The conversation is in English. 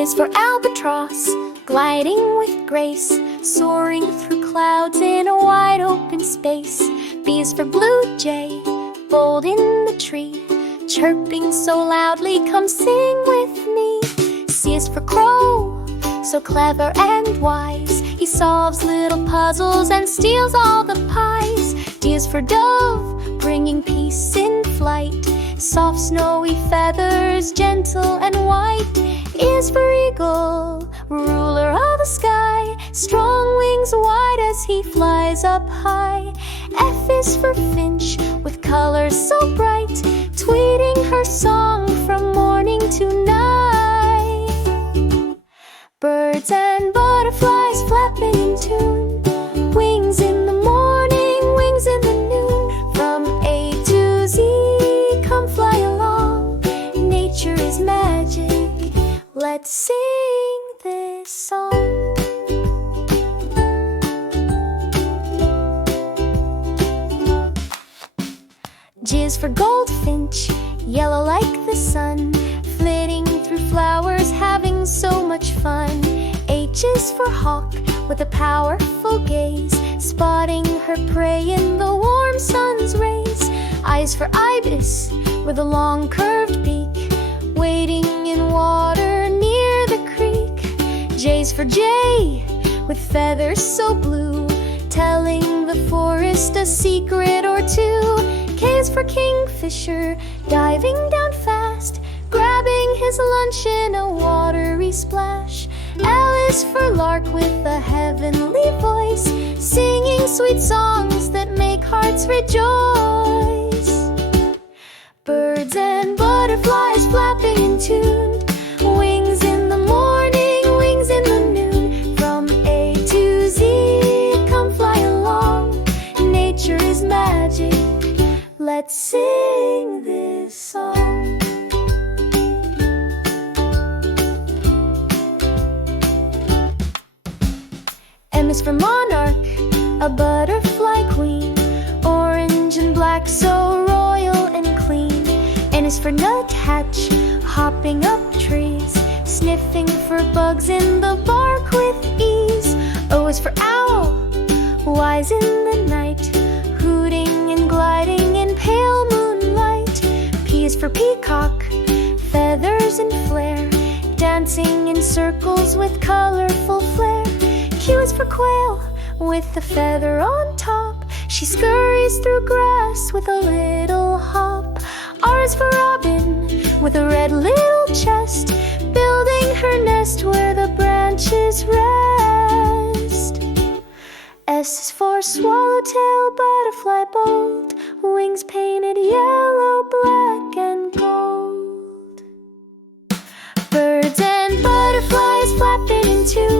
is for albatross, gliding with grace, soaring through clouds in a wide open space. B is for blue jay, bold in the tree, chirping so loudly, come sing with me. C is for crow, so clever and wise, he solves little puzzles and steals all the pies. D is for dove, bringing peace in flight, soft snowy feathers, gentle and white. E is for eagle, ruler of the sky, strong wings wide as he flies up high. F is for finch, with colors so bright, tweeting her song from morning to night. Birds and butterflies flapping in tune, wings in the morning, wings in the noon. From A to Z, come fly along, nature is magic, let's sing this song. G is for goldfinch, yellow like the sun, flitting through flowers, having so much fun. H is for hawk, with a powerful gaze, spotting her prey in the warm sun's rays. I is for ibis, with a long curved beak, wading in water near the creek. J is for jay, with feathers so blue, telling the forest a secret or two. K is for kingfisher, diving down fast, grabbing his lunch in a watery splash. L is for lark, with a heavenly voice, singing sweet songs that make hearts rejoice. Birds and butterflies flapping in tune, wings in the morning, wings in the noon. From A to Z, come fly along, nature is magic, let's sing this song. M is for monarch, a butterfly queen, orange and black, so royal and clean. N is for nuthatch, hopping up trees, sniffing for bugs in the bark with ease. O is for owl, wise in the night, hooting and gliding in pale moonlight. P is for peacock, feathers and flare, dancing in circles with colorful flair. Q is for quail, with a feather on top, she scurries through grass with a little hop. R is for robin, with a red little chest, building her nest where the branches rest. S is for swallowtail, butterfly bold, wings painted yellow, black and gold. Birds and butterflies flapping in tune,